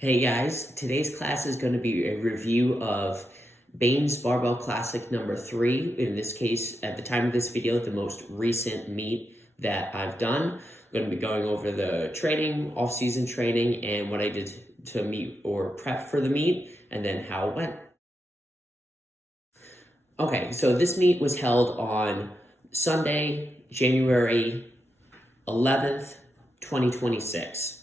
Hey guys, today's class is going to be a review of Bain's Barbell Classic number 3. In this case, at the time of this video, the most recent meet that I've done. I'm going to be going over the training, off-season training, and what I did to meet or prep for the meet, and then how it went. Okay, so this meet was held on Sunday, January 11th, 2026.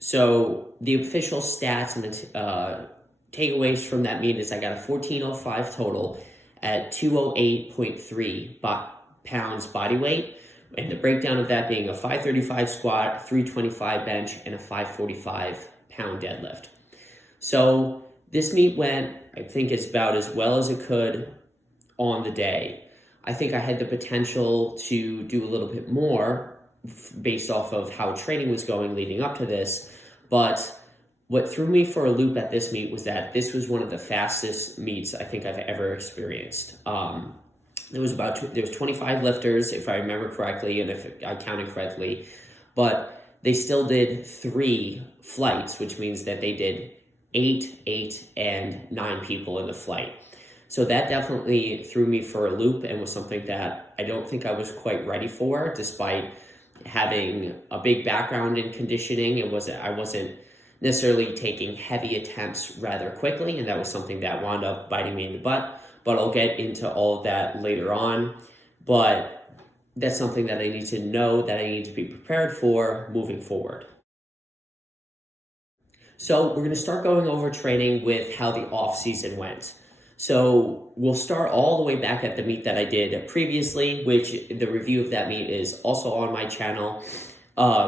So the official stats and the takeaways from that meet is I got a 1405 total at 208.3 pounds body weight, and the breakdown of that being a 535 squat, 325 bench, and a 545 pound deadlift. So this meet went, I think, it's about as well as it could on the day. I think I had the potential to do a little bit more based off of how training was going leading up to this. But what threw me for a loop at this meet was that this was one of the fastest meets I think I've ever experienced. There was 25 lifters, if I remember correctly, and if I counted correctly, but they still did 3 flights, which means that they did 8, and 9 people in the flight. So that definitely threw me for a loop and was something that I don't think I was quite ready for, despite having a big background in conditioning. I wasn't necessarily taking heavy attempts rather quickly, and that was something that wound up biting me in the butt. But I'll get into all of that later on. But that's something that I need to know, that I need to be prepared for moving forward. So we're going to start going over training with how the off season went. So we'll start all the way back at the meet that I did previously, which the review of that meet is also on my channel,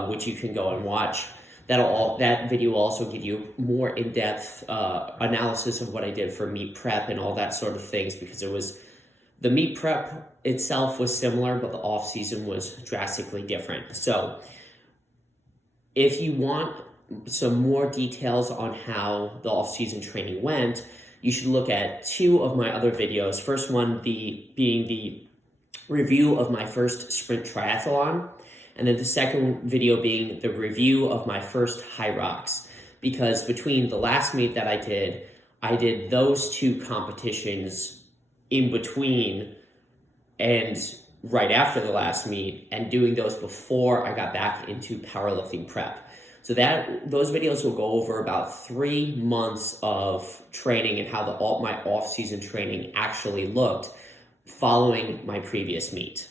which you can go and watch. That video will also give you more in-depth analysis of what I did for meet prep and all that sort of things, because the meet prep itself was similar, but the off season was drastically different. So if you want some more details on how the off season training went, you should look at 2 of my other videos. First one being the review of my first sprint triathlon, and then the second video being the review of my first high rocks. Because between the last meet that I did those 2 competitions in between and right after the last meet, and doing those before I got back into powerlifting prep. So those videos will go over about 3 months of training and how my off-season training actually looked following my previous meet.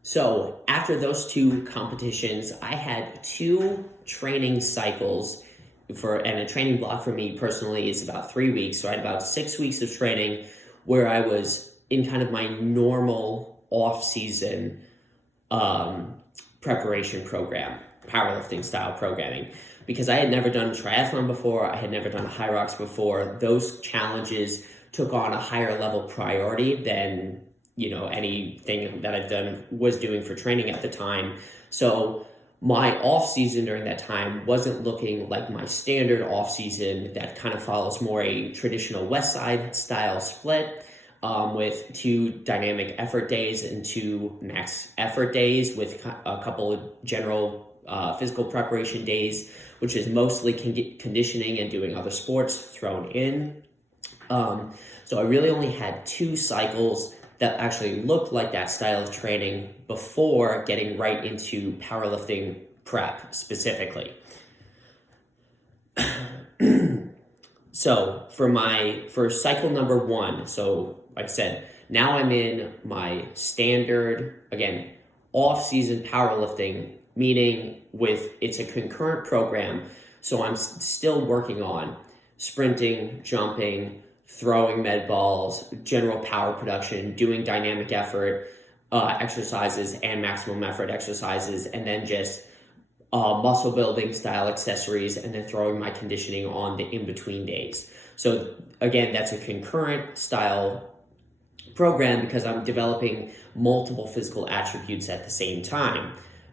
So after those 2 competitions, I had 2 training cycles and a training block for me personally is about 3 weeks. So I had about 6 weeks of training where I was in kind of my normal off-season preparation program, powerlifting style programming, because I had never done a triathlon before. I had never done a high rocks before. Those challenges took on a higher level priority than, anything that I've was doing for training at the time. So my off season during that time wasn't looking like my standard off season that kind of follows more a traditional West Side style split, with 2 dynamic effort days and 2 max effort days, with a couple of general physical preparation days, which is mostly conditioning and doing other sports thrown in. So I really only had 2 cycles that actually looked like that style of training before getting right into powerlifting prep specifically. So for cycle number 1, so like I said, now I'm in my standard, again, off-season powerlifting, meaning it's a concurrent program. So I'm still working on sprinting, jumping, throwing med balls, general power production, doing dynamic effort exercises and maximum effort exercises, and then just muscle building style accessories, and then throwing my conditioning on the in-between days. So again, that's a concurrent style program because I'm developing multiple physical attributes at the same time.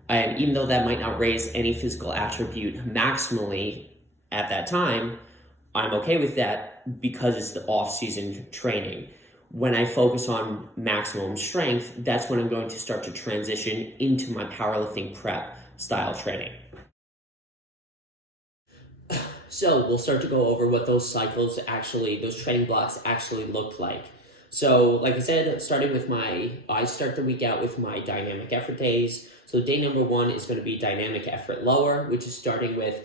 And even though that might not raise any physical attribute maximally at that time, I'm okay with that because it's the off-season training. When I focus on maximum strength, that's when I'm going to start to transition into my powerlifting prep style training. So we'll start to go over what those cycles actually, those training blocks actually looked like. So like I said, I start the week out with my dynamic effort days. So day number 1 is going to be dynamic effort lower, which is starting with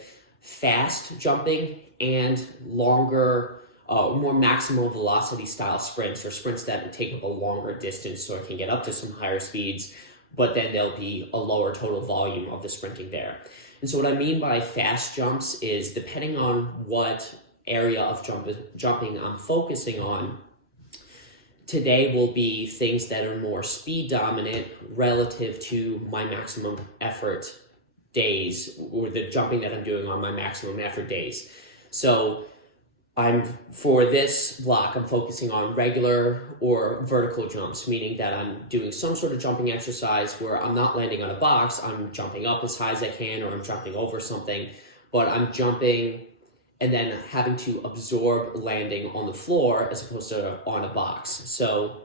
fast jumping and longer, more maximum velocity style sprints, or sprints that take up a longer distance so it can get up to some higher speeds, but then there'll be a lower total volume of the sprinting there. And so what I mean by fast jumps is, depending on what area of jumping I'm focusing on, today will be things that are more speed dominant relative to my maximum effort days, or the jumping that I'm doing on my maximum effort days. So for this block, I'm focusing on regular or vertical jumps, meaning that I'm doing some sort of jumping exercise where I'm not landing on a box, I'm jumping up as high as I can, or I'm jumping over something, but I'm jumping and then having to absorb landing on the floor as opposed to on a box. So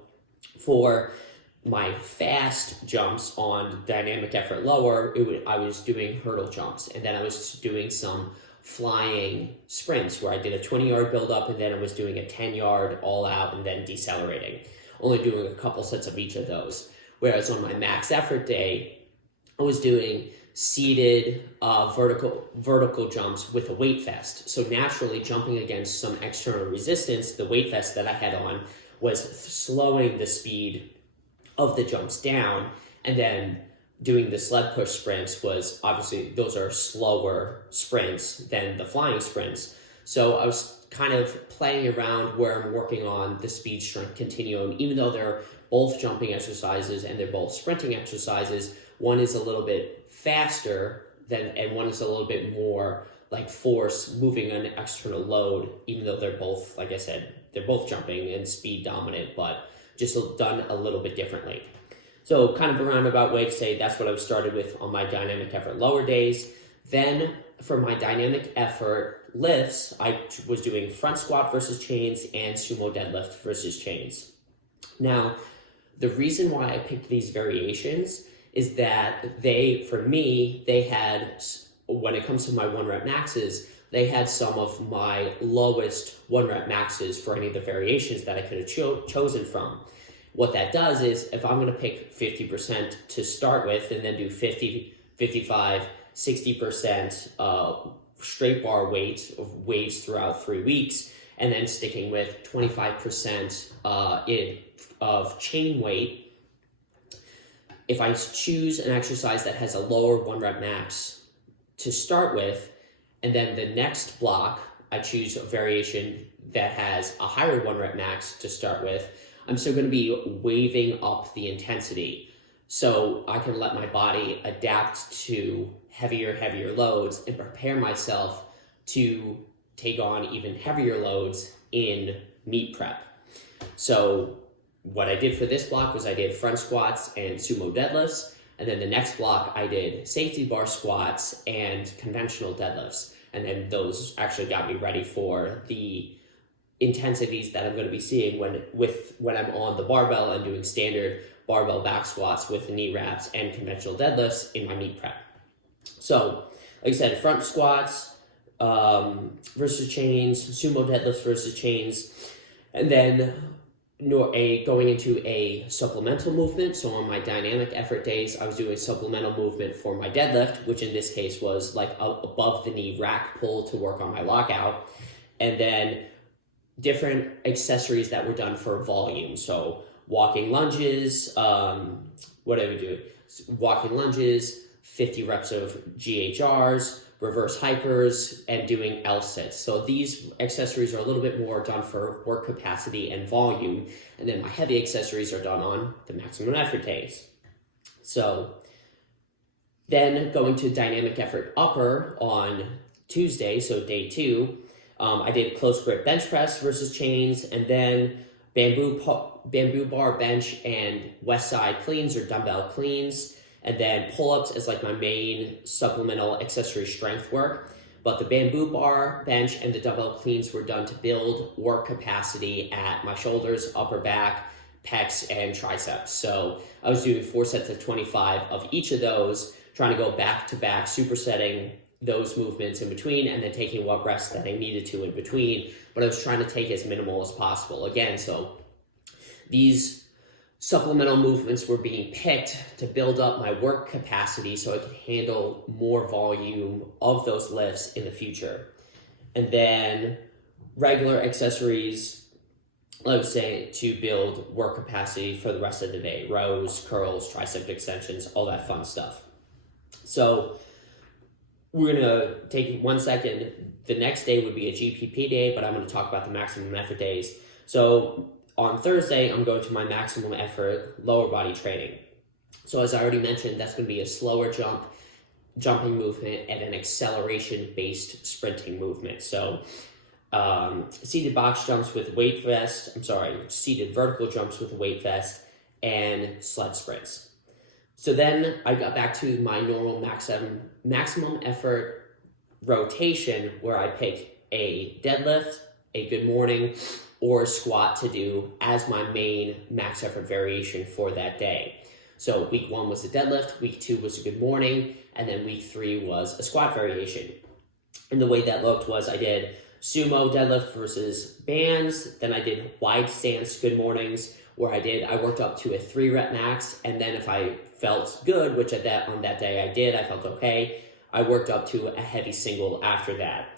for my fast jumps on dynamic effort lower, I was doing hurdle jumps, and then I was doing some flying sprints where I did a 20-yard build-up, and then I was doing a 10-yard all-out and then decelerating, only doing a couple sets of each of those. Whereas on my max effort day, I was doing seated vertical jumps with a weight vest. So naturally, jumping against some external resistance, the weight vest that I had on was slowing the speed of the jumps down, and then doing the sled push sprints was, obviously, those are slower sprints than the flying sprints. So I was kind of playing around where I'm working on the speed strength continuum, even though they're both jumping exercises and they're both sprinting exercises. One is a little bit faster and one is a little bit more like force, moving an external load, even though they're both, like I said, they're both jumping and speed dominant, but just done a little bit differently. So kind of a roundabout way to say that's what I started with on my dynamic effort lower days. Then for my dynamic effort lifts, I was doing front squat versus chains and sumo deadlift versus chains. Now, the reason why I picked these variations is that they had, when it comes to my 1 rep maxes, they had some of my lowest 1 rep maxes for any of the variations that I could have chosen from. What that does is, if I'm going to pick 50% to start with and then do 50, 55, 60% straight bar weights throughout 3 weeks, and then sticking with 25% of chain weight, if I choose an exercise that has a lower 1 rep max to start with, and then the next block, I choose a variation that has a higher 1 rep max to start with, I'm still going to be waving up the intensity. So I can let my body adapt to heavier loads and prepare myself to take on even heavier loads in meet prep. So what I did for this block was I did front squats and sumo deadlifts. And then the next block, I did safety bar squats and conventional deadlifts. And then those actually got me ready for the intensities that I'm going to be seeing when I'm on the barbell and doing standard barbell back squats with knee wraps and conventional deadlifts in my meet prep. So, like I said, front squats versus chains, sumo deadlifts versus chains, and then going into a supplemental movement. So on my dynamic effort days, I was doing supplemental movement for my deadlift, which in this case was like above the knee rack pull to work on my lockout, and then different accessories that were done for volume. So walking lunges, what I would do, walking lunges, 50 reps of GHRs, reverse hypers, and doing L-sits. So these accessories are a little bit more done for work capacity and volume, and then my heavy accessories are done on the maximum effort days. So then going to dynamic effort upper on Tuesday, so day 2, I did close grip bench press versus chains, and then bamboo bar bench and west side cleans or dumbbell cleans, and then pull-ups as like my main supplemental accessory strength work. But the bamboo bar bench and the dumbbell cleans were done to build work capacity at my shoulders, upper back, pecs, and triceps. So I was doing 4 sets of 25 of each of those, trying to go back-to-back supersetting those movements in between and then taking what rest that I needed to in between, but I was trying to take as minimal as possible. Again, so these supplemental movements were being picked to build up my work capacity so I could handle more volume of those lifts in the future. And then regular accessories, I would say, to build work capacity for the rest of the day: rows, curls, tricep extensions, all that fun stuff. So we're going to take 1 second. The next day would be a GPP day, but I'm going to talk about the maximum effort days. So on Thursday, I'm going to my maximum effort lower body training. So as I already mentioned, that's going to be a slower jumping movement and an acceleration-based sprinting movement. So seated box jumps with weight vest, seated vertical jumps with a weight vest, and sled sprints. So then I got back to my normal maximum effort rotation where I pick a deadlift, a good morning, or a squat to do as my main max effort variation for that day. So week 1 was a deadlift, week 2 was a good morning, and then week 3 was a squat variation. And the way that looked was I did sumo deadlift versus bands, then I did wide stance good mornings, where I worked up to a 3-rep max, and then if I felt good, which on that day I did, I felt okay, I worked up to a heavy single after that.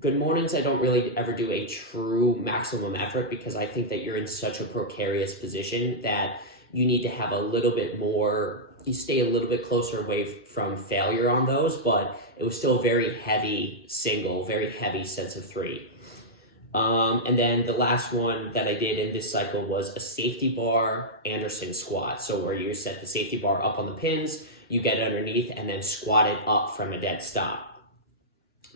Good mornings, I don't really ever do a true maximum effort because I think that you're in such a precarious position that you need to have a little bit more, you stay a little bit closer away from failure on those, but it was still a very heavy single, very heavy sets of 3. And then the last one that I did in this cycle was a safety bar Anderson squat. So where you set the safety bar up on the pins, you get underneath and then squat it up from a dead stop.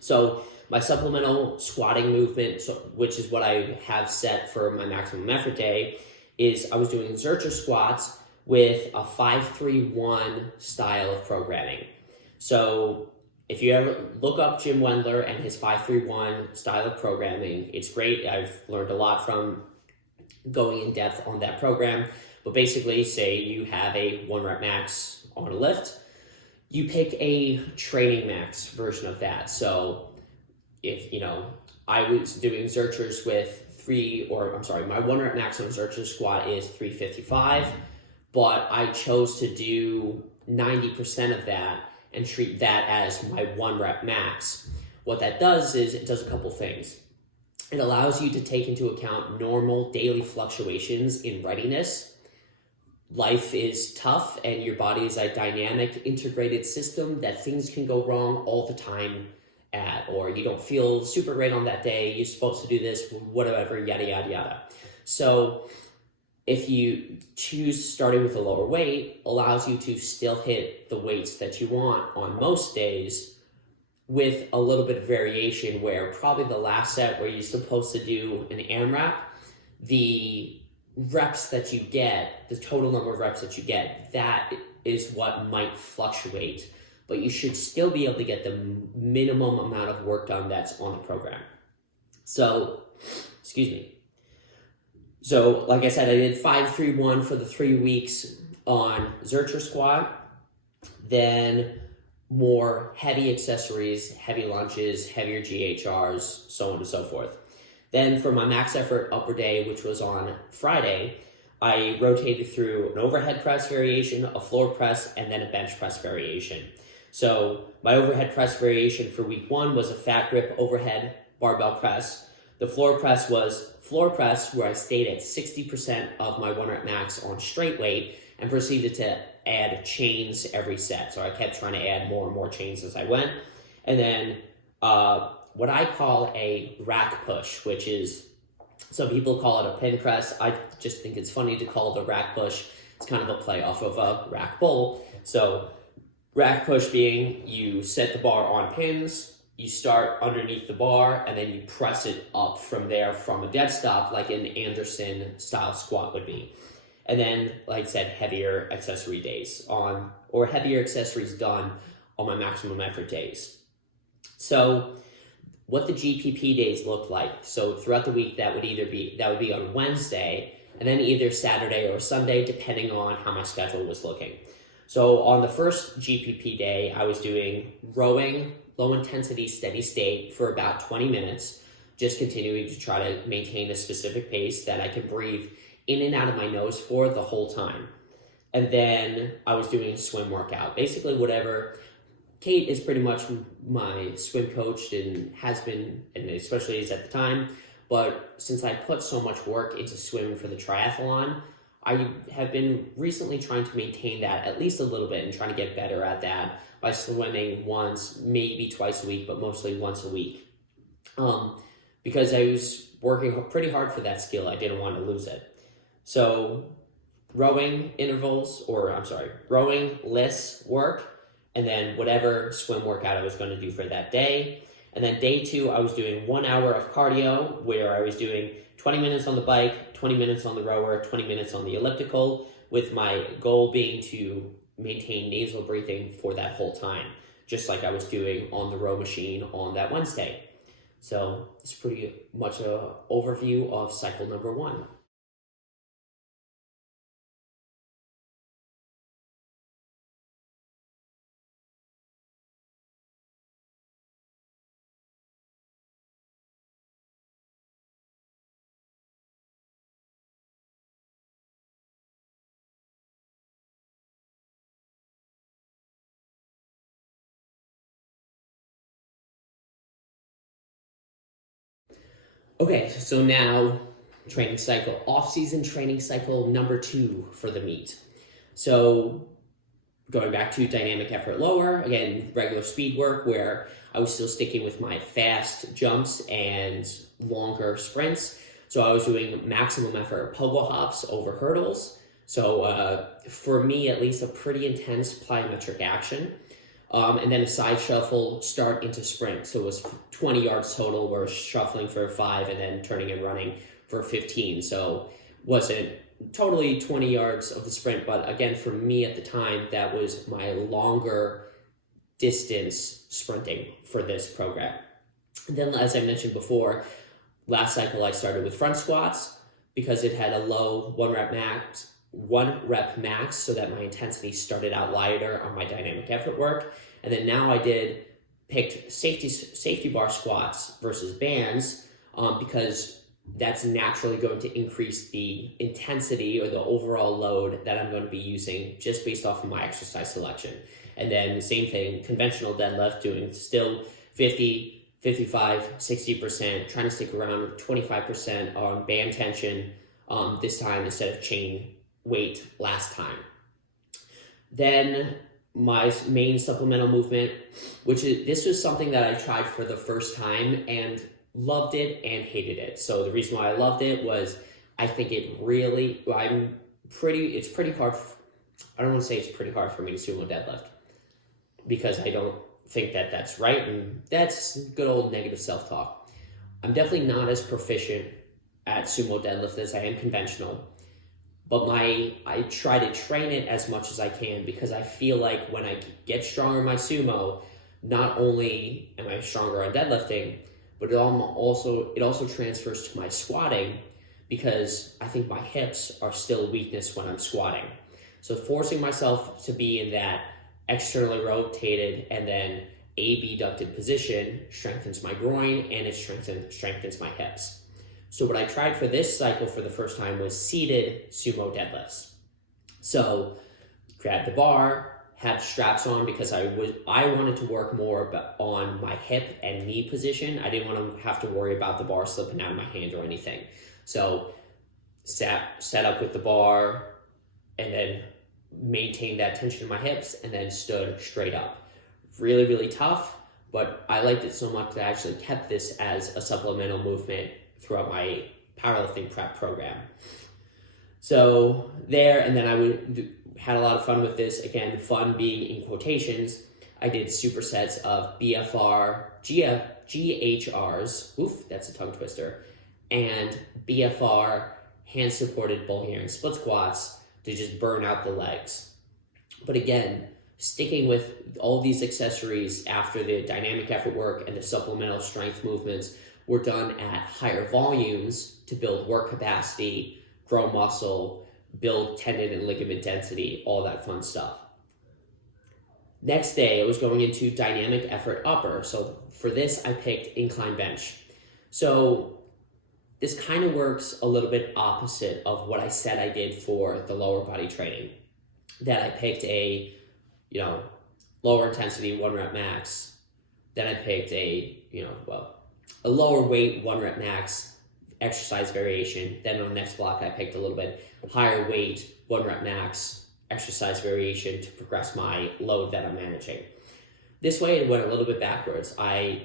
So my supplemental squatting movement, which is what I have set for my maximum effort day, is I was doing Zercher squats with a 5-3-1 style of programming. So if you ever look up Jim Wendler and his 5-3-1 style of programming, it's great. I've learned a lot from going in depth on that program. But basically, say you have a 1-rep max on a lift, you pick a training max version of that. So if, I was doing Zerchers with my 1-rep max on Zercher squat is 355, but I chose to do 90% of that and treat that as my 1-rep max. What that does is it does a couple things. It allows you to take into account normal daily fluctuations in readiness. Life is tough and your body is a dynamic, integrated system that things can go wrong all the time or you don't feel super great on that day, you're supposed to do this, whatever, yada, yada, yada. So if you choose starting with a lower weight, allows you to still hit the weights that you want on most days with a little bit of variation where probably the last set where you're supposed to do an AMRAP, the reps that you get, the total number of reps that you get, that is what might fluctuate, but you should still be able to get the minimum amount of work done that's on the program. So, So, like I said, I did 5-3-1 for the 3 weeks on Zercher squat, then more heavy accessories, heavy lunges, heavier GHRs, so on and so forth. Then for my max effort upper day, which was on Friday, I rotated through an overhead press variation, a floor press, and then a bench press variation. So my overhead press variation for week 1 was a fat grip overhead barbell press. The floor press was floor press where I stayed at 60% of my 1-rep max on straight weight and proceeded to add chains every set. So I kept trying to add more and more chains as I went. And then what I call a rack push, which is, some people call it a pin press. I just think it's funny to call it a rack push. It's kind of a play off of a rack pull. So rack push being you set the bar on pins, you start underneath the bar, and then you press it up from there from a dead stop like an Anderson style squat would be. And then, like I said, heavier accessory days or heavier accessories done on my maximum effort days. So what the GPP days look like. So throughout the week, that would be on Wednesday, and then either Saturday or Sunday, depending on how my schedule was looking. So on the first GPP day, I was doing rowing, low intensity, steady state for about 20 minutes, just continuing to try to maintain a specific pace that I can breathe in and out of my nose for the whole time. And then I was doing a swim workout, basically whatever. Kate is pretty much my swim coach and has been, and especially is at the time. But since I put so much work into swimming for the triathlon, I have been recently trying to maintain that at least a little bit and trying to get better at that by swimming once, maybe twice a week, but mostly once a week. Because I was working pretty hard for that skill. I didn't want to lose it. So rowing less work, and then whatever swim workout I was going to do for that day. And then day 2, I was doing 1 hour of cardio where I was doing 20 minutes on the bike, 20 minutes on the rower, 20 minutes on the elliptical, with my goal being to maintain nasal breathing for that whole time, just like I was doing on the row machine on that Wednesday. So it's pretty much an overview of cycle number 1. Okay, so now off-season training cycle number 2 for the meet. So going back to dynamic effort lower, again, regular speed work where I was still sticking with my fast jumps and longer sprints. So I was doing maximum effort pogo hops over hurdles. So for me, at least, a pretty intense plyometric action. And then a side shuffle start into sprint. So it was 20 yards total. We're shuffling for 5 and then turning and running for 15. So wasn't totally 20 yards of the sprint, but again, for me at the time, that was my longer distance sprinting for this program. And then, as I mentioned before, last cycle I started with front squats because it had a low one rep max, so that my intensity started out lighter on my dynamic effort work. And then now I picked safety bar squats versus bands because that's naturally going to increase the intensity or the overall load that I'm going to be using just based off of my exercise selection. And then the same thing, conventional deadlift, doing still 50, 55, 60%, trying to stick around 25% on band tension this time instead of chain weight last time. Then my main supplemental movement, this was something that I tried for the first time and loved it and hated it. So the reason why I loved it was I think it's pretty hard. I don't want to say it's pretty hard for me to sumo deadlift because I don't think that that's right. And that's good old negative self-talk. I'm definitely not as proficient at sumo deadlift as I am conventional, but I try to train it as much as I can because I feel like when I get stronger in my sumo, not only am I stronger on deadlifting, but it also transfers to my squatting because I think my hips are still a weakness when I'm squatting. So forcing myself to be in that externally rotated and then abducted position strengthens my groin and it strengthens my hips. So what I tried for this cycle for the first time was seated sumo deadlifts. So grab the bar, had straps on because I wanted to work more on my hip and knee position. I didn't want to have to worry about the bar slipping out of my hand or anything. So set up with the bar and then maintained that tension in my hips and then stood straight up. Really, really tough, but I liked it so much that I actually kept this as a supplemental movement throughout my powerlifting prep program. So there, and then I had a lot of fun with this. Again, fun being in quotations. I did supersets of BFR, GHRs, oof, that's a tongue twister, and BFR hand-supported Bulgarian split squats to just burn out the legs. But again, sticking with all these accessories after the dynamic effort work and the supplemental strength movements were done at higher volumes to build work capacity, grow muscle, build tendon and ligament density, all that fun stuff. Next day, I was going into dynamic effort upper. So for this, I picked incline bench. So this kind of works a little bit opposite of what I said I did for the lower body training. That I picked a, lower intensity 1 rep max. Then I picked a lower weight 1 rep max exercise variation. Then on the next block, I picked a little bit higher weight 1 rep max exercise variation to progress my load that I'm managing. This way, it went a little bit backwards. I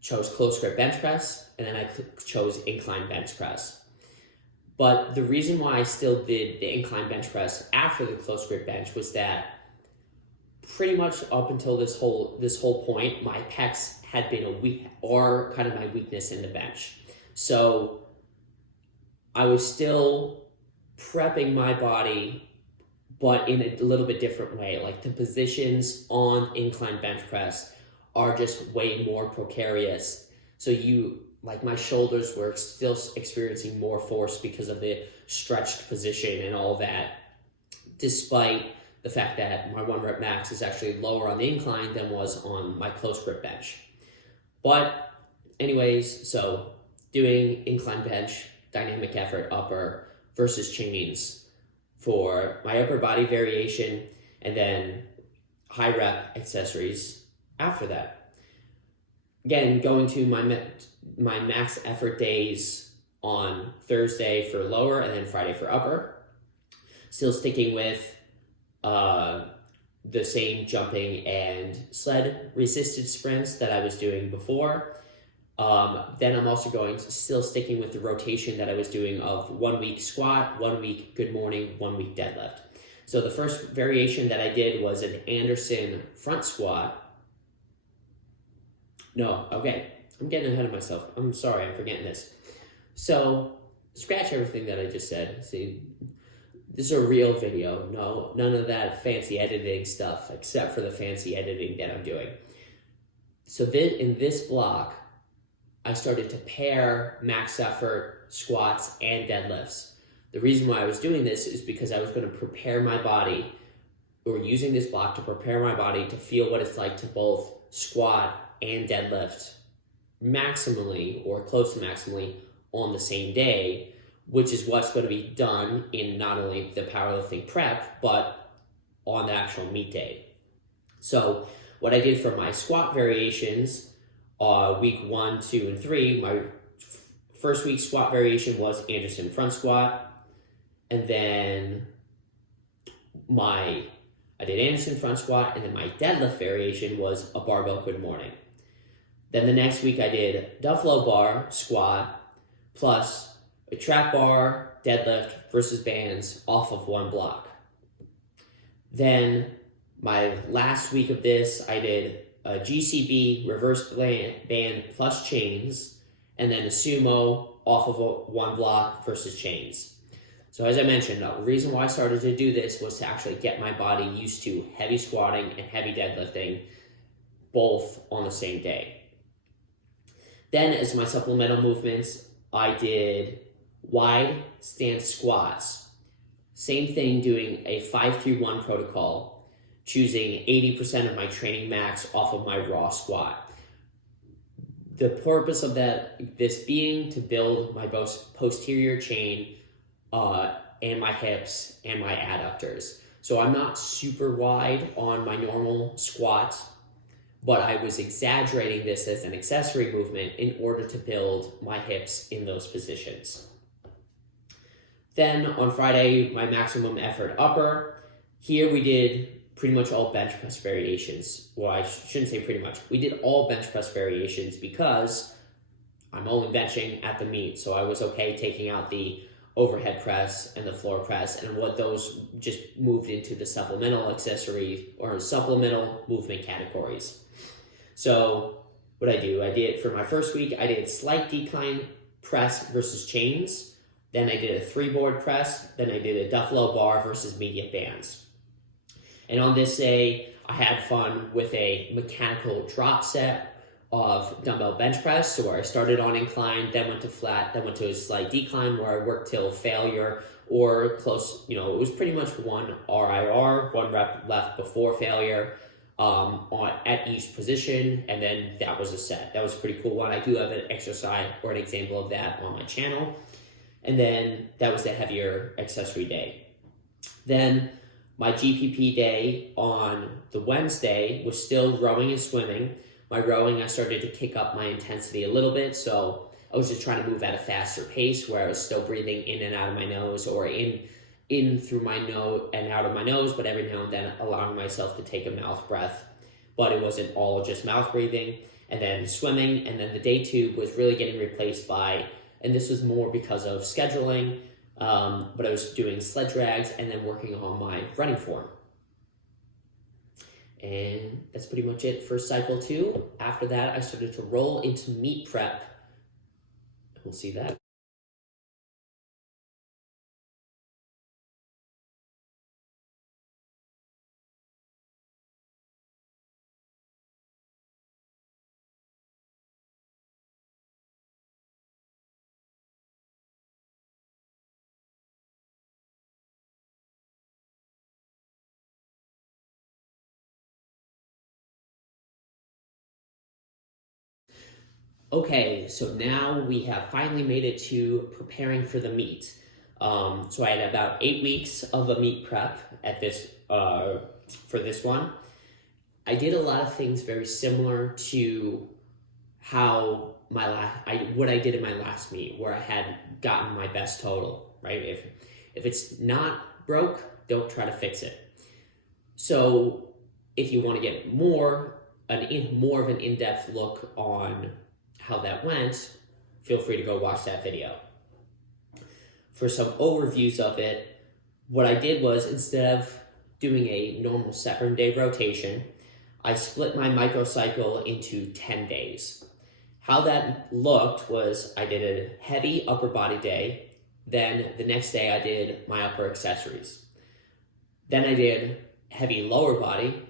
chose close grip bench press, and then I chose incline bench press. But the reason why I still did the incline bench press after the close grip bench was that pretty much up until this whole point, my pecs had been kind of my weakness in the bench. So I was still prepping my body, but in a little bit different way. Like the positions on incline bench press are just way more precarious. So my shoulders were still experiencing more force because of the stretched position and all that, despite the fact that my 1 rep max is actually lower on the incline than was on my close grip bench. But anyways, so doing incline bench, dynamic effort upper versus chains for my upper body variation, and then high rep accessories after that. Again, going to my max effort days on Thursday for lower and then Friday for upper. Still sticking with the same jumping and sled resisted sprints that I was doing before. Then I'm also still sticking with the rotation that I was doing of 1 week squat, 1 week good morning, 1 week deadlift. So the first variation that I did was an Anderson front squat. No, okay, I'm getting ahead of myself. I'm sorry, I'm forgetting this. So scratch everything that I just said. See, this is a real video. No, none of that fancy editing stuff, except for the fancy editing that I'm doing. So in this block, I started to pair max effort squats and deadlifts. The reason why I was doing this is because I was going to prepare my body, or using this block to prepare my body to feel what it's like to both squat and deadlift maximally or close to maximally on the same day, which is what's going to be done in not only the powerlifting prep, but on the actual meet day. So what I did for my squat variations, week 1, 2, and 3, my first week squat variation was Anderson front squat, and then I did Anderson front squat, and then my deadlift variation was a barbell good morning. Then the next week I did Duffalo bar squat plus a trap bar deadlift versus bands off of one block. Then my last week of this, I did a GCB reverse band plus chains, and then a sumo off of one block versus chains. So as I mentioned, the reason why I started to do this was to actually get my body used to heavy squatting and heavy deadlifting both on the same day. Then as my supplemental movements, I did wide stance squats. Same thing, doing a 5-3-1 protocol, choosing 80% of my training max off of my raw squat. The purpose of this being to build my posterior chain and my hips and my adductors. So I'm not super wide on my normal squat, but I was exaggerating this as an accessory movement in order to build my hips in those positions. Then on Friday, my maximum effort upper. Here we did pretty much all bench press variations. Well, I shouldn't say pretty much. We did all bench press variations because I'm only benching at the meet. So I was okay taking out the overhead press and the floor press, and what those just moved into the supplemental accessory or supplemental movement categories. So what I did for my first week, I did slight decline press versus chains. Then I did a 3-board press. Then I did a Duffalo bar versus medium bands. And on this day, I had fun with a mechanical drop set of dumbbell bench press. So where I started on incline, then went to flat, then went to a slight decline where I worked till failure or close. It was pretty much one RIR, one rep left before failure. at each position, and then that was a set. That was a pretty cool one. I do have an exercise or an example of that on my channel. And then that was the heavier accessory day. Then my GPP day on the Wednesday was still rowing and swimming. My rowing, I started to kick up my intensity a little bit, so I was just trying to move at a faster pace where I was still breathing in and out of my nose, or in through my nose and out of my nose, but every now and then allowing myself to take a mouth breath. But it wasn't all just mouth breathing. And then swimming, and then the day 2 was really getting replaced by, and this was more because of scheduling, but I was doing sled drags and then working on my running form. And that's pretty much it for cycle 2. After that, I started to roll into meet prep. We'll see that. Okay, so now we have finally made it to preparing for the meet. So I had about 8 weeks of a meet prep at this for this one. I did a lot of things very similar to how what I did in my last meet, where I had gotten my best total. Right, if it's not broke, don't try to fix it. So if you want to get more of an in-depth look on how that went, feel free to go watch that video. For some overviews of it, what I did was, instead of doing a normal 7-day rotation, I split my microcycle into 10 days. How that looked was, I did a heavy upper body day, then the next day I did my upper accessories. Then I did heavy lower body,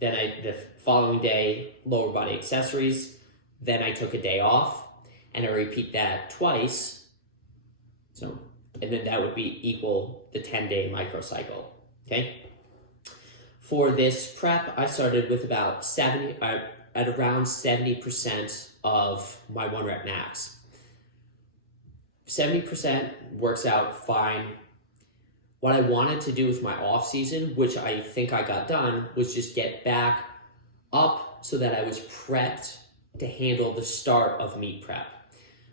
then the following day, lower body accessories, then I took a day off, and I repeat that twice. So, and then that would be equal the 10-day microcycle, okay? For this prep, I started with about at around 70% of my 1 rep max. 70% works out fine. What I wanted to do with my off season, which I think I got done, was just get back up so that I was prepped to handle the start of meet prep.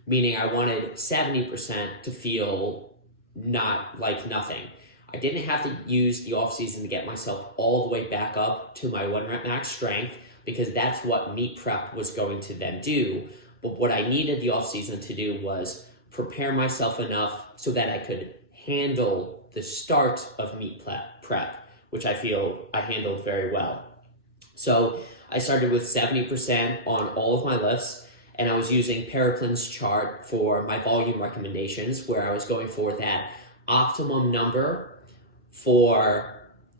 Meaning I wanted 70% to feel not like nothing. I didn't have to use the off season to get myself all the way back up to my 1 rep max strength, because that's what meet prep was going to then do. But what I needed the off season to do was prepare myself enough so that I could handle the start of meet prep, which I feel I handled very well. So I started with 70% on all of my lifts, and I was using Paraplin's chart for my volume recommendations, where I was going for that optimum number for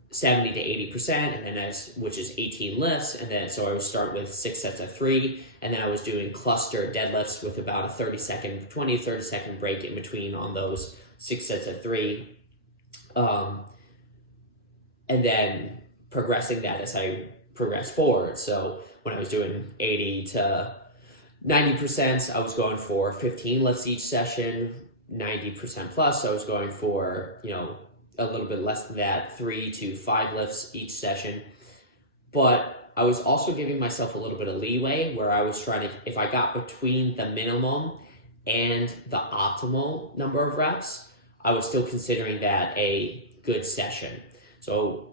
70 to 80%, and then which is 18 lifts, and then so I would start with 6 sets of 3, and then I was doing cluster deadlifts with about a 20 to 30 second break in between on those 6 sets of 3, and then progressing that as I progress forward. So when I was doing 80 to 90%, I was going for 15 lifts each session. 90% plus, so I was going for, a little bit less than that, 3 to 5 lifts each session. But I was also giving myself a little bit of leeway, where I was trying to, if I got between the minimum and the optimal number of reps, I was still considering that a good session. So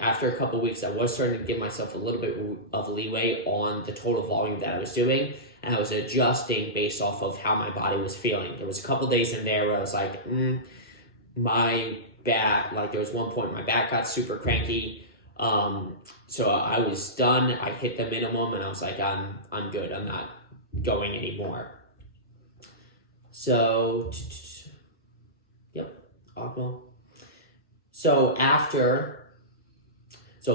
after a couple weeks, I was starting to give myself a little bit of leeway on the total volume that I was doing, and I was adjusting based off of how my body was feeling. There was a couple days in there where I was like, my back, there was one point my back got super cranky, so I was done. I hit the minimum, and I was like, I'm good. I'm not going anymore. So, yep, optimal. So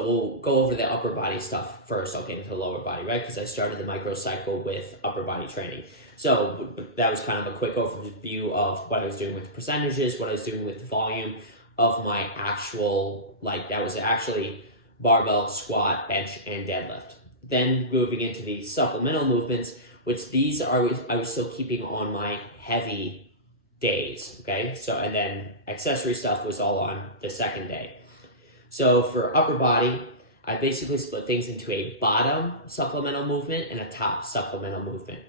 we'll go over the upper body stuff first. I'll get into the lower body, right? Because I started the microcycle with upper body training. So that was kind of a quick overview of what I was doing with the percentages, what I was doing with the volume of my actual, that was actually barbell, squat, bench, and deadlift. Then moving into the supplemental movements, which these are I was still keeping on my heavy days, okay? So, and then accessory stuff was all on the second day. So for upper body, I basically split things into a bottom supplemental movement and a top supplemental movement.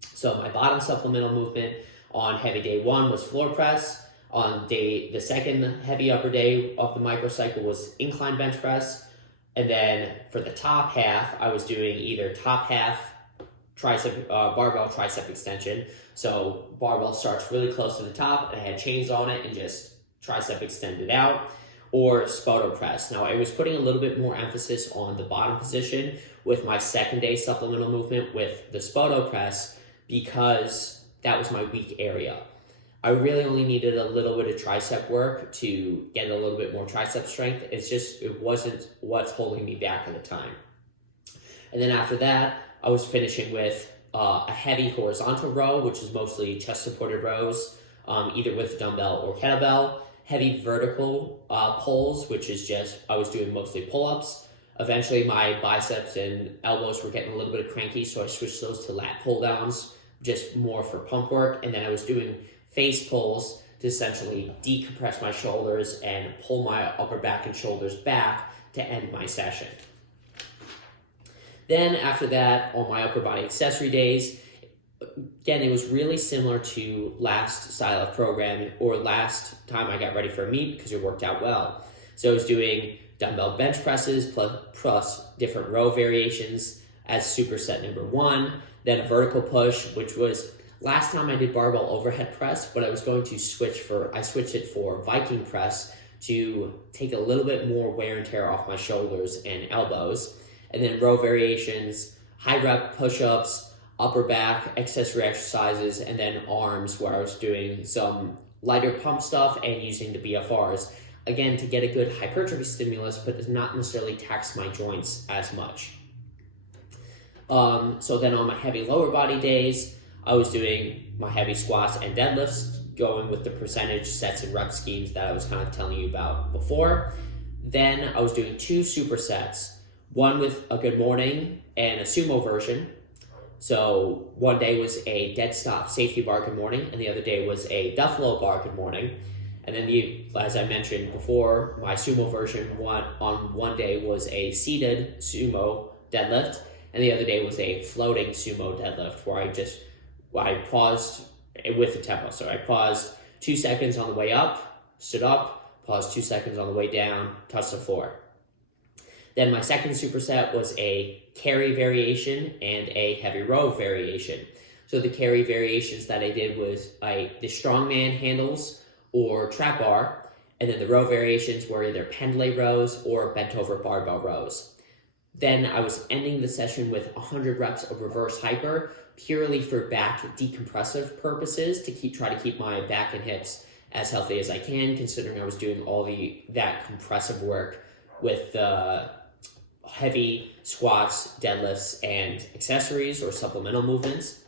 So my bottom supplemental movement on heavy day 1 was floor press. On the second heavy upper day of the microcycle was incline bench press. And then for the top half, I was doing either top half tricep barbell tricep extension. So barbell starts really close to the top and I had chains on it and just tricep extended out, or spoto press. Now I was putting a little bit more emphasis on the bottom position with my second day supplemental movement with the spoto press because that was my weak area. I really only needed a little bit of tricep work to get a little bit more tricep strength. It wasn't what's holding me back at the time. And then after that, I was finishing with a heavy horizontal row, which is mostly chest supported rows, either with dumbbell or kettlebell. Heavy vertical pulls, which is just, I was doing mostly pull-ups. Eventually my biceps and elbows were getting a little bit cranky, so I switched those to lat pull downs, just more for pump work. And then I was doing face pulls to essentially decompress my shoulders and pull my upper back and shoulders back to end my session. Then after that, on my upper body accessory days, again, it was really similar to last style of programming or last time I got ready for a meet because it worked out well. So I was doing dumbbell bench presses plus different row variations as superset number 1, then a vertical push, which was last time I did barbell overhead press, but I was going to switched it for Viking press to take a little bit more wear and tear off my shoulders and elbows. And then row variations, high rep push-ups, upper back accessory exercises, and then arms where I was doing some lighter pump stuff and using the BFRs, again, to get a good hypertrophy stimulus, but does not necessarily tax my joints as much. So then on my heavy lower body days, I was doing my heavy squats and deadlifts, going with the percentage sets and rep schemes that I was kind of telling you about before. Then I was doing 2 supersets, one with a good morning and a sumo version. So one day was a dead stop safety bar good morning, and the other day was a Duffalo bar good morning. And then as I mentioned before, my sumo version on one day was a seated sumo deadlift, and the other day was a floating sumo deadlift where I paused with the tempo. So I paused 2 seconds on the way up, stood up, paused 2 seconds on the way down, touched the floor. Then my second superset was a carry variation and a heavy row variation. So the carry variations that I did was the strongman handles or trap bar, and then the row variations were either pendlay rows or bent over barbell rows. Then I was ending the session with 100 reps of reverse hyper, purely for back decompressive purposes to try to keep my back and hips as healthy as I can, considering I was doing all that compressive work with the heavy squats, deadlifts, and accessories or supplemental movements,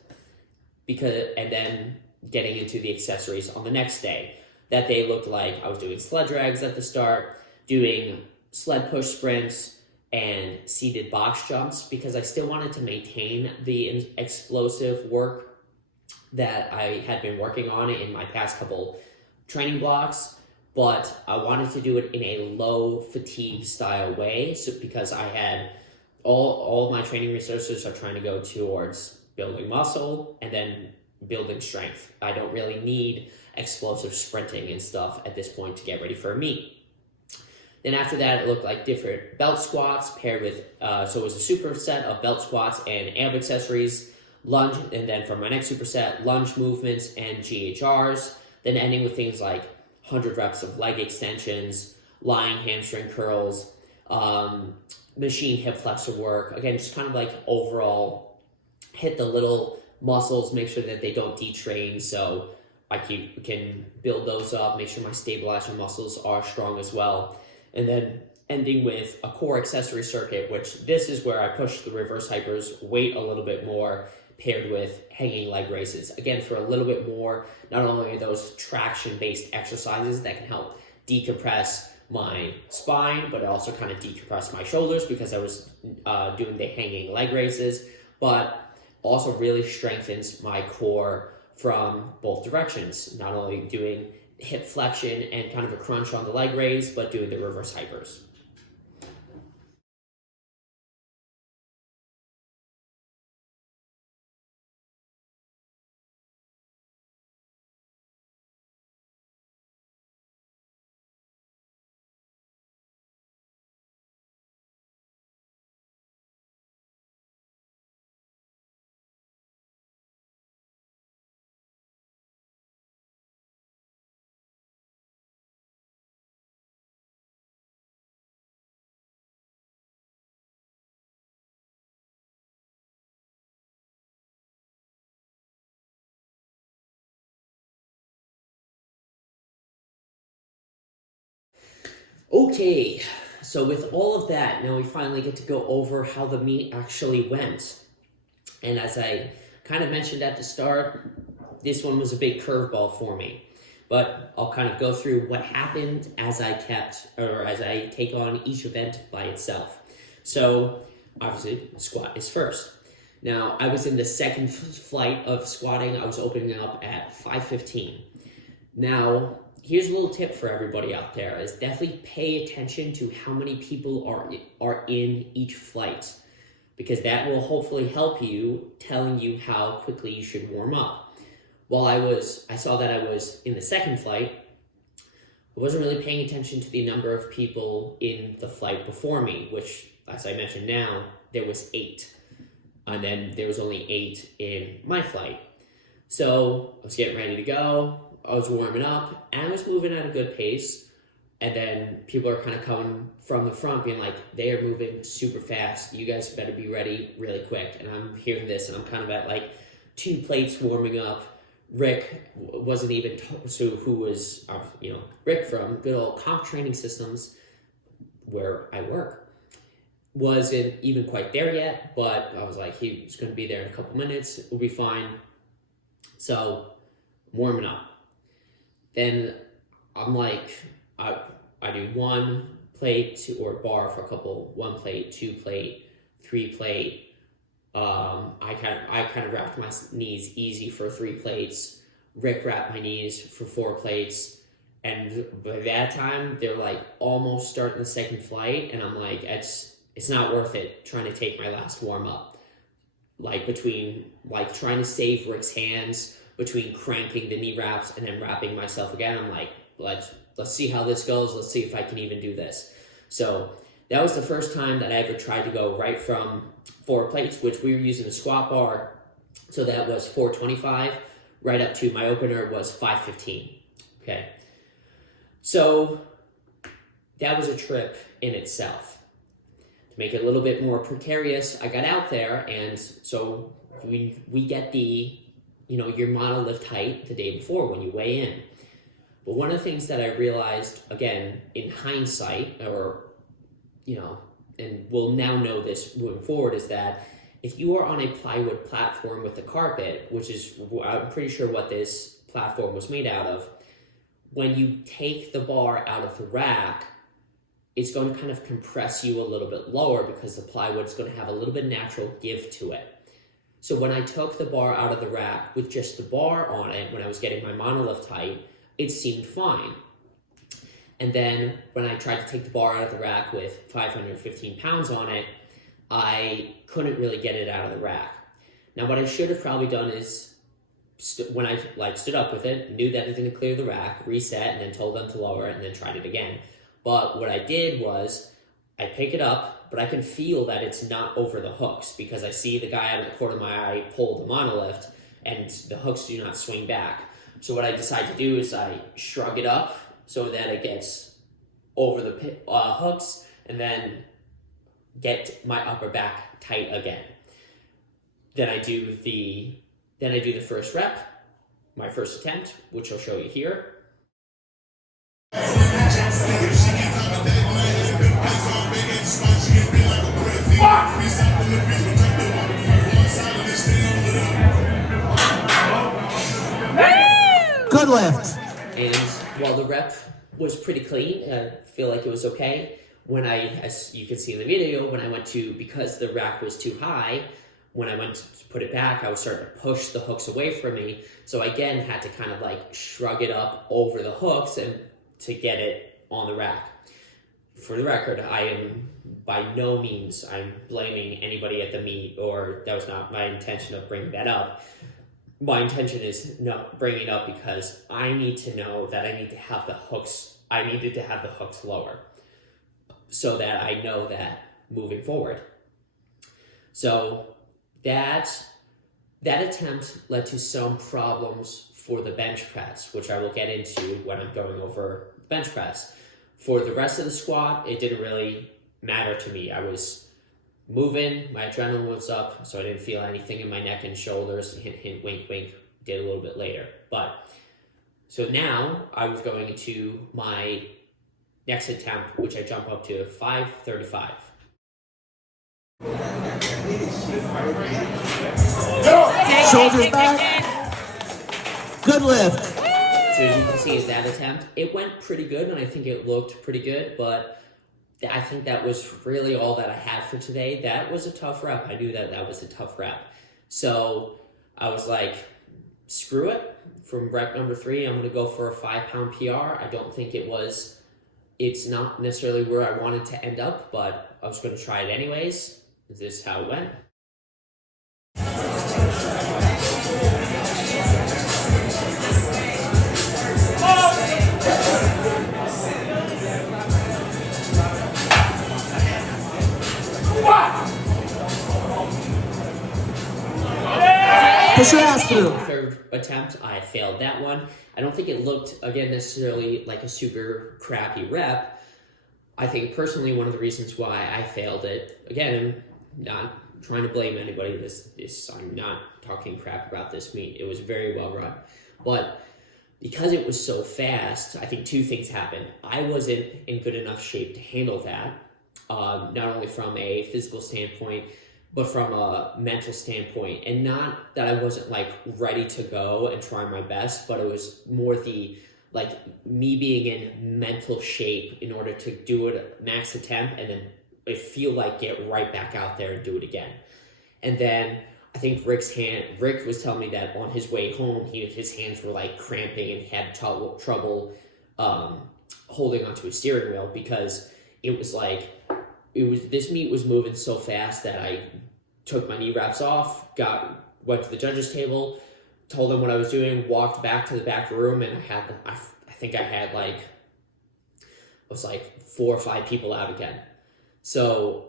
and then getting into the accessories on the next day. That day looked like I was doing sled drags at the start, doing sled push sprints, and seated box jumps because I still wanted to maintain the explosive work that I had been working on in my past couple training blocks, but I wanted to do it in a low fatigue style way. So because I had all of my training resources are trying to go towards building muscle and then building strength. I don't really need explosive sprinting and stuff at this point to get ready for a meet. Then after that, it looked like different belt squats paired with, so it was a superset of belt squats and ab accessories, lunge, and then for my next superset, lunge movements and GHRs, then ending with things like 100 reps of leg extensions, lying hamstring curls, machine hip flexor work. Again, just kind of like overall hit the little muscles, make sure that they don't detrain, so I can build those up, make sure my stabilizer muscles are strong as well. And then ending with a core accessory circuit, which this is where I push the reverse hyper's weight a little bit more, paired with hanging leg raises. Again, for a little bit more, not only are those traction-based exercises that can help decompress my spine, but it also kind of decompressed my shoulders because I was doing the hanging leg raises, but also really strengthens my core from both directions, not only doing hip flexion and kind of a crunch on the leg raise, but doing the reverse hypers. Okay, so with all of that, now we finally get to go over how the meet actually went. And as I kind of mentioned at the start, this one was a big curveball for me. But I'll kind of go through what happened as I take on each event by itself. So obviously, squat is first. Now, I was in the second flight of squatting. I was opening up at 5:15. Now, here's a little tip for everybody out there: is definitely pay attention to how many people are in each flight, because that will hopefully help you, telling you how quickly you should warm up. While I saw that I was in the second flight, I wasn't really paying attention to the number of people in the flight before me, which, as I mentioned now, there was 8. And then there was only 8 in my flight. So I was getting ready to go, I was warming up, and I was moving at a good pace. And then people are kind of coming from the front being like, they are moving super fast. You guys better be ready really quick. And I'm hearing this, and I'm kind of at like 2 plates warming up. Rick wasn't even, Rick from good old Comp Training Systems, where I work, wasn't even quite there yet, but I was like, he's going to be there in a couple minutes. We'll be fine. So, warming up. Then I'm like, I do 1 plate or bar for a couple, 1 plate, 2 plate, 3 plate. I kind of wrapped my knees easy for 3 plates. Rick wrapped my knees for 4 plates. And by that time, they're like almost starting the second flight. And I'm like, it's not worth it trying to take my last warm up. Like between trying to save Rick's hands, between cranking the knee wraps and then wrapping myself again, I'm like, let's see how this goes. Let's see if I can even do this. So that was the first time that I ever tried to go right from 4 plates, which we were using a squat bar. So that was 425, right up to my opener was 515. Okay. So that was a trip in itself. To make it a little bit more precarious, I got out there, and so we get the, your monolift height the day before when you weigh in. But one of the things that I realized, again, in hindsight, and we'll now know this moving forward, is that if you are on a plywood platform with a carpet, which is, I'm pretty sure what this platform was made out of, when you take the bar out of the rack, it's going to kind of compress you a little bit lower because the plywood is going to have a little bit natural give to it. So when I took the bar out of the rack with just the bar on it, when I was getting my monolift height, it seemed fine. And then when I tried to take the bar out of the rack with 515 pounds on it, I couldn't really get it out of the rack. Now, what I should have probably done is, when I stood up with it, knew that it didn't clear the rack, reset, and then told them to lower it, and then tried it again. But what I did was, I pick it up, but I can feel that it's not over the hooks, because I see the guy out of the corner of my eye pull the monolift, and the hooks do not swing back. So what I decide to do is I shrug it up so that it gets over the hooks, and then get my upper back tight again. Then I do the first rep, my first attempt, which I'll show you here. Good lift. And while the rep was pretty clean. I feel like it was okay. When as you can see in the video, when I went to, because the rack was too high, when I went to put it back, I was starting to push the hooks away from me. So I again had to kind of like shrug it up over the hooks and to get it on the rack. For the record, I am by no means I'm blaming anybody at the meet, or that was not my intention of bringing that up. My intention is not bringing it up because I need to know that I need to have the hooks. I needed to have the hooks lower so that I know that moving forward. So that attempt led to some problems for the bench press, which I will get into when I'm going over the bench press. For the rest of the squat, it didn't really matter to me. I was moving, my adrenaline was up, so I didn't feel anything in my neck and shoulders. Hint, hint, wink, wink, did a little bit later. But, so now I was going into my next attempt, which I jump up to 535. Shoulders back. Good lift. So as you can see, is that attempt, it went pretty good, and I think it looked pretty good, but I think that was really all that I had for today. That was a tough rep. I knew that that was a tough rep. So I was like, screw it. From rep number 3, I'm going to go for a 5-pound PR. I don't think it's not necessarily where I wanted to end up, but I was going to try it anyways. This is how it went. Push your ass through. Third attempt, I failed that one. I don't think it looked, again, necessarily like a super crappy rep. I think personally one of the reasons why I failed it, again, I'm not trying to blame anybody. I'm not talking crap about this meet. It was very well run. But because it was so fast, I think 2 things happened. I wasn't in good enough shape to handle that, not only from a physical standpoint, but from a mental standpoint. And not that I wasn't like ready to go and try my best, but it was more the like me being in mental shape in order to do it max attempt and then I feel like get right back out there and do it again. And then I think Rick was telling me that on his way home, his hands were like cramping and had trouble holding onto his steering wheel because this meet was moving so fast that I took my knee wraps off, went to the judges table, told them what I was doing, walked back to the back room, and I think I had like 4 or 5 people out again. So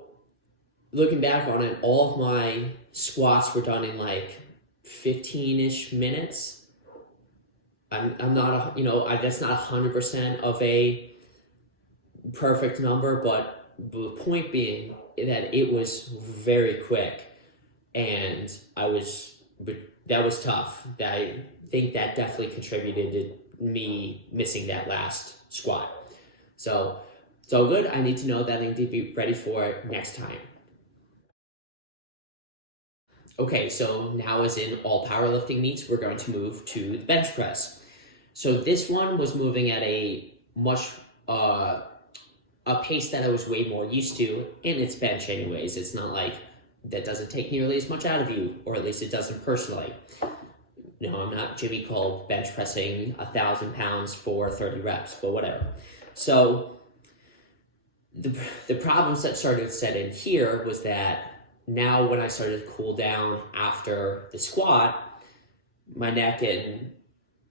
looking back on it, all of my squats were done in like 15-ish minutes. I'm not, that's not 100% of a perfect number, but the point being that it was very quick, and that was tough. I think that definitely contributed to me missing that last squat. So it's all good. I need to know that I need to be ready for it next time. Okay, so now as in all powerlifting meets, we're going to move to the bench press. So this one was moving at a much a pace that I was way more used to, and it's bench anyways. It's not like that doesn't take nearly as much out of you, or at least it doesn't personally. No, I'm not Jimmy Cole bench pressing 1,000 pounds for 30 reps, but whatever. So the problems that started to set in here was that now when I started to cool down after the squat, my neck and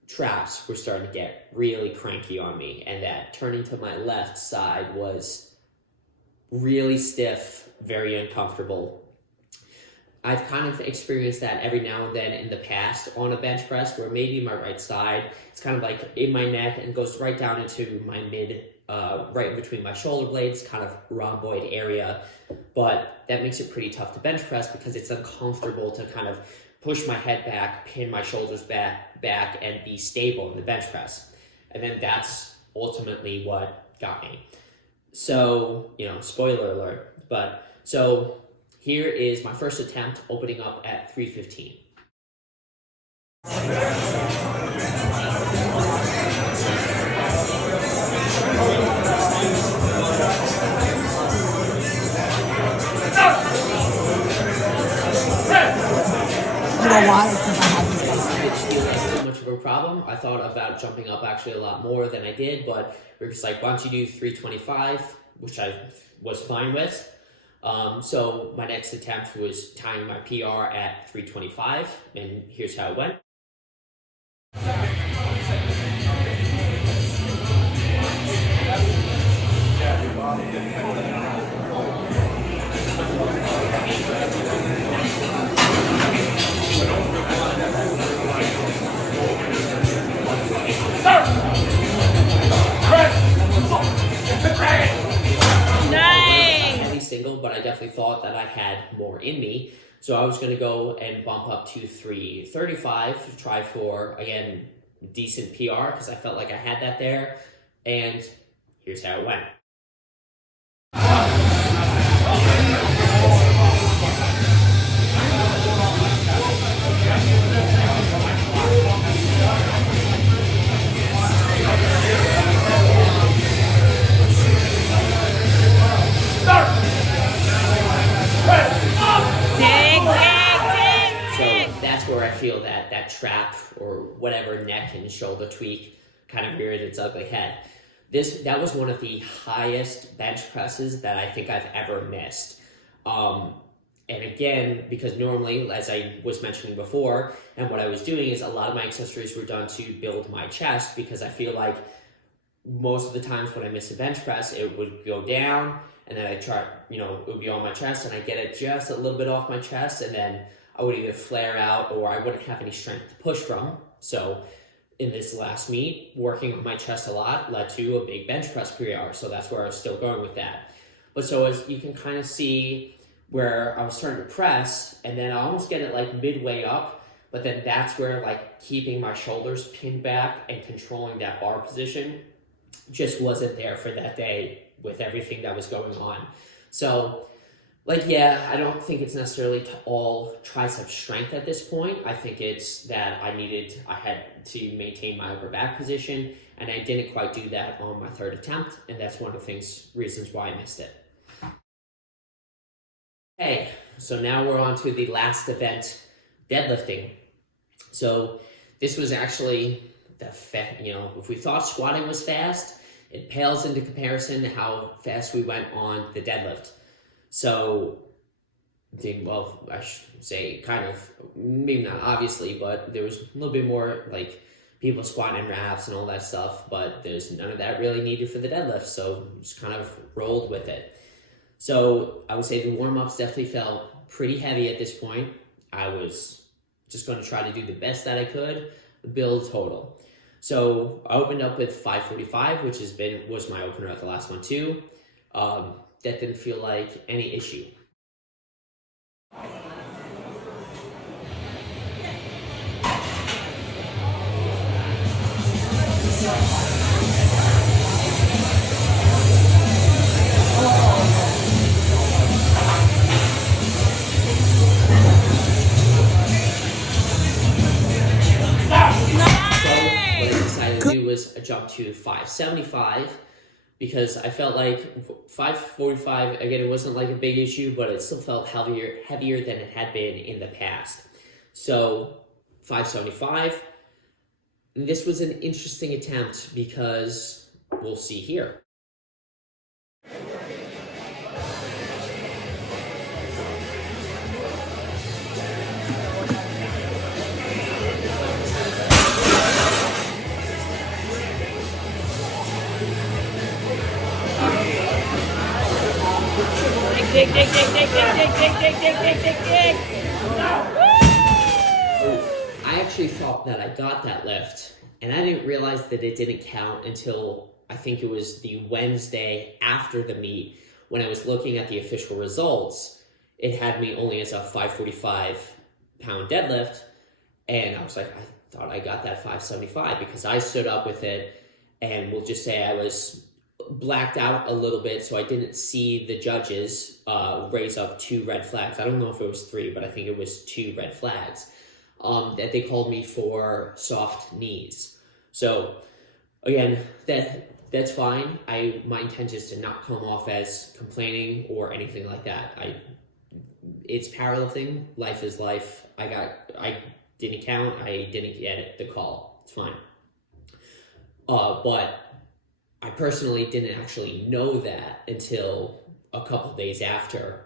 traps were starting to get really cranky on me, and that turning to my left side was really stiff, very uncomfortable. I've kind of experienced that every now and then in the past on a bench press, where maybe my right side, it's kind of like in my neck and goes right down into my right in between my shoulder blades, kind of rhomboid area. But that makes it pretty tough to bench press because it's uncomfortable to kind of push my head back, pin my shoulders back, and be stable in the bench press. And then that's ultimately what got me. So, spoiler alert. But so here is my first attempt, opening up at 315. know why? Because I had these guys. Which wasn't too much of a problem. I thought about jumping up actually a lot more than I did, but we were just like, why don't you do 325, which I was fine with. So my next attempt was tying my PR at 325, and here's how it went. Single, but I definitely thought that I had more in me. So I was going to go and bump up to 335 to try for, again, decent PR because I felt like I had that there. And here's how it went. Where I feel that trap or whatever neck and shoulder tweak kind of reared its ugly head. That was one of the highest bench presses that I think I've ever missed. And again, because normally, as I was mentioning before, and what I was doing is a lot of my accessories were done to build my chest, because I feel like most of the times when I miss a bench press, it would go down and then I try, it would be on my chest and I get it just a little bit off my chest, and then I would either flare out or I wouldn't have any strength to push from. So in this last meet, working on my chest a lot led to a big bench press PR. So that's where I was still going with that. But so as you can kind of see where I was starting to press, and then I almost get it like midway up, but then that's where like keeping my shoulders pinned back and controlling that bar position just wasn't there for that day with everything that was going on. So I don't think it's necessarily all tricep strength at this point. I think it's that I had to maintain my upper back position, and I didn't quite do that on my third attempt, and that's one of the reasons why I missed it. Okay, so now we're on to the last event, deadlifting. So this was actually if we thought squatting was fast, it pales into comparison to how fast we went on the deadlift. So, I should say kind of, maybe not obviously, but there was a little bit more like people squatting in rafts and all that stuff, but there's none of that really needed for the deadlift, so just kind of rolled with it. So I would say the warm-ups definitely felt pretty heavy at this point. I was just going to try to do the best that I could, build total. So I opened up with 545, which was my opener at the last one too. That didn't feel like any issue. A jump to 575 because I felt like 545, again, it wasn't like a big issue, but it still felt heavier than it had been in the past. So 575, and this was an interesting attempt because we'll see here. Dig. I actually thought that I got that lift, and I didn't realize that it didn't count until I think it was the Wednesday after the meet when I was looking at the official results. It had me only as a 545-pound deadlift, and I was like, I thought I got that 575 because I stood up with it, and we'll just say I was blacked out a little bit, so I didn't see the judges raise up 2 red flags. I don't know if it was 3, but I think it was 2 red flags that they called me for soft knees. So again, that's fine. My intent is to not come off as complaining or anything like that. it's powerlifting. Life is life. I didn't count. I didn't get the call. It's fine. But I personally didn't actually know that until a couple days after.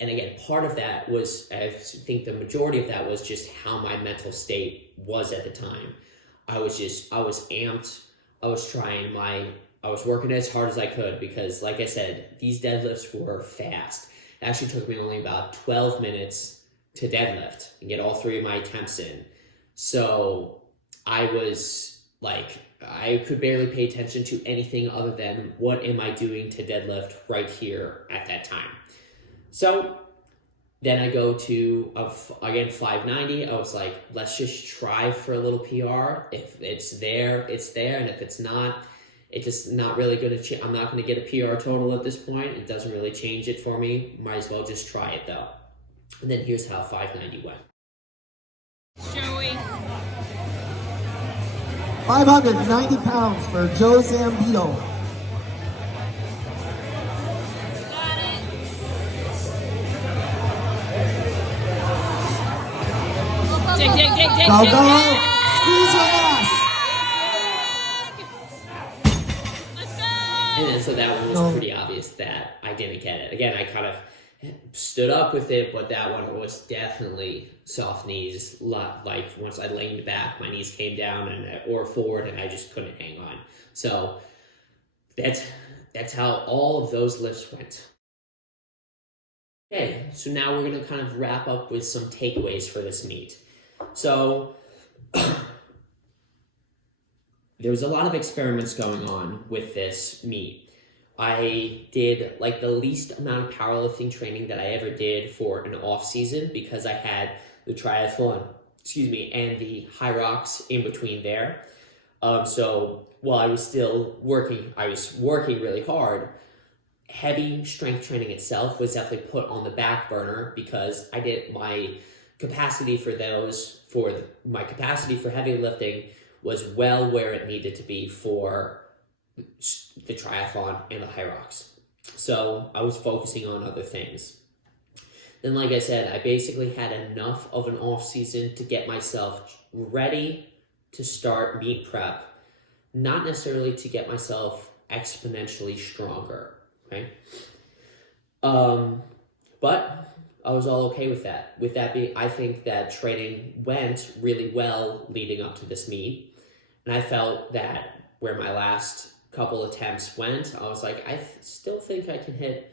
And again, part of that was, I think the majority of that was just how my mental state was at the time. I was amped. I was working as hard as I could because, like I said, these deadlifts were fast. It actually took me only about 12 minutes to deadlift and get all 3 of my attempts in. So I was like, I could barely pay attention to anything other than what am I doing to deadlift right here at that time. So then I go to, again, 590. I was like, let's just try for a little PR. If it's there, it's there. And if it's not, it's just not really going to I'm not going to get a PR total at this point. It doesn't really change it for me. Might as well just try it, though. And then here's how 590 went. Joey. 590 pounds for Joe Zambito. Got it. Dig. Go, go. Squeeze your ass. Let's go. And then so that one was pretty obvious that I didn't get it. Again, I kind of stood up with it, but that one was definitely soft knees. Like once I leaned back, my knees came down or forward, and I just couldn't hang on. So that's how all of those lifts went. Okay, so now we're going to kind of wrap up with some takeaways for this meet. So there was a lot of experiments going on with this meet. I did like the least amount of powerlifting training that I ever did for an off season because I had the triathlon, and the high rocks in between there. So while I was still working, I was working really hard. Heavy strength training itself was definitely put on the back burner because I did my capacity for my capacity for heavy lifting was well where it needed to be for the triathlon and the high rocks. So I was focusing on other things. Then, like I said, I basically had enough of an off season to get myself ready to start meet prep, not necessarily to get myself exponentially stronger, right? But I was all okay with that. With that being, I think that training went really well leading up to this meet. And I felt that where my last couple attempts went, I was like, I still think I can hit,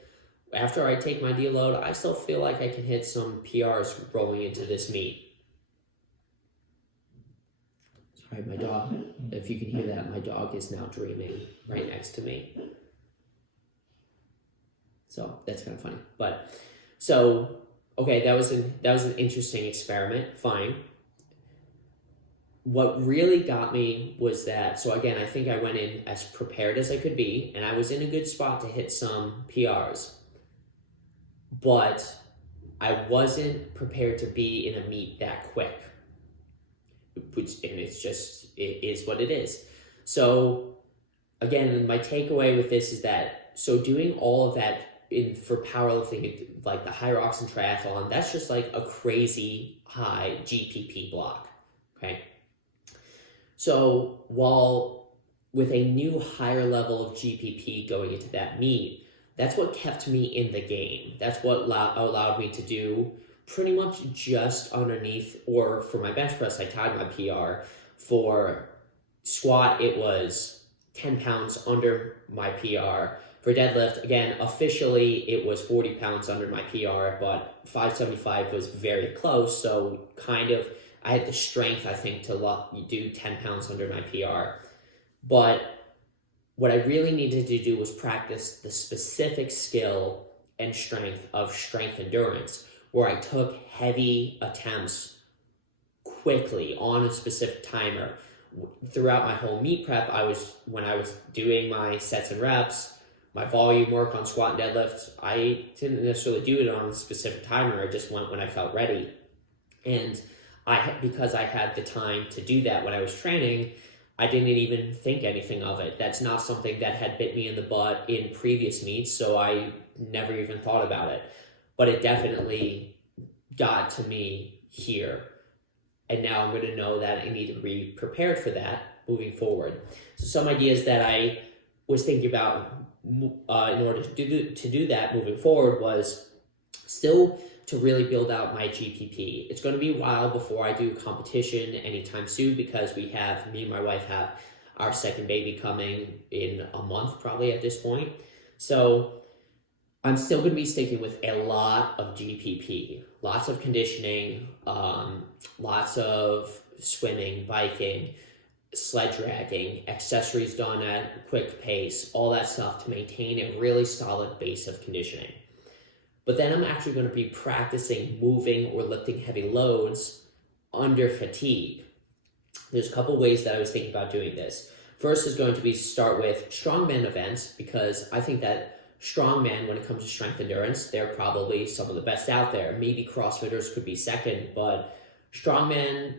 after I take my deload, I still feel like I can hit some PRs rolling into this meet. Sorry, my dog, if you can hear that, my dog is now dreaming right next to me. So that's kind of funny. But so, okay, that was an interesting experiment. Fine. What really got me was that, so again, I think I went in as prepared as I could be, and I was in a good spot to hit some PRs. But I wasn't prepared to be in a meet that quick. And it is what it is. So again, my takeaway with this is that, so doing all of that for powerlifting, like the high rocks and triathlon, that's just like a crazy high GPP block, okay? So while with a new higher level of GPP going into that meet, that's what kept me in the game. That's what allowed me to do pretty much just underneath, or for my bench press, I tied my PR. For squat, it was 10 pounds under my PR. For deadlift, again, officially it was 40 pounds under my PR, but 575 was very close, so kind of I had the strength, I think, to do 10 pounds under my PR. But what I really needed to do was practice the specific skill and strength of strength endurance, where I took heavy attempts quickly on a specific timer. Throughout my whole meet prep, when I was doing my sets and reps, my volume work on squat and deadlift, I didn't necessarily do it on a specific timer. I just went when I felt ready. And because I had the time to do that when I was training, I didn't even think anything of it. That's not something that had bit me in the butt in previous meets, so I never even thought about it. But it definitely got to me here. And now I'm going to know that I need to be prepared for that moving forward. So some ideas that I was thinking about in order to do that moving forward was still to really build out my GPP. It's going to be a while before I do competition anytime soon because me and my wife have our second baby coming in a month probably at this point. So I'm still going to be sticking with a lot of GPP, lots of conditioning, lots of swimming, biking, sled dragging, accessories done at a quick pace, all that stuff to maintain a really solid base of conditioning. But then I'm actually going to be practicing moving or lifting heavy loads under fatigue. There's a couple ways that I was thinking about doing this. First is going to be to start with strongman events, because I think that strongman, when it comes to strength endurance, they're probably some of the best out there. Maybe CrossFitters could be second, but strongman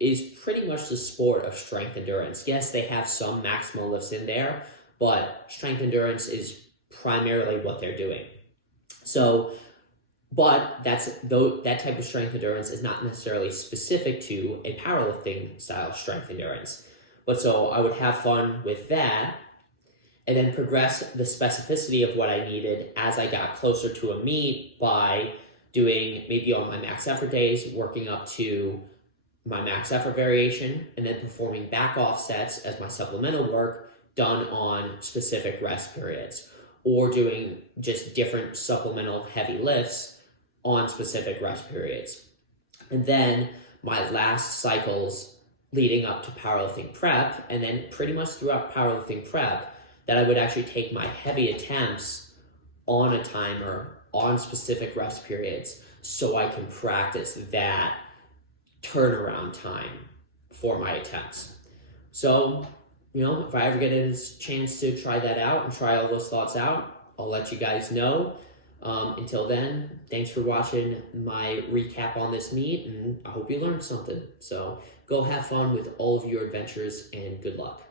is pretty much the sport of strength endurance. Yes, they have some maximal lifts in there, but strength endurance is primarily what they're doing. So, but that type of strength endurance is not necessarily specific to a powerlifting style strength endurance. But so I would have fun with that and then progress the specificity of what I needed as I got closer to a meet by doing maybe on my max effort days, working up to my max effort variation, and then performing back offsets as my supplemental work done on specific rest periods, or doing just different supplemental heavy lifts on specific rest periods. And then my last cycles leading up to powerlifting prep, and then pretty much throughout powerlifting prep, that I would actually take my heavy attempts on a timer on specific rest periods so I can practice that turnaround time for my attempts. So, if I ever get a chance to try that out and try all those thoughts out, I'll let you guys know. Until then, thanks for watching my recap on this meet, and I hope you learned something. So go have fun with all of your adventures, and good luck.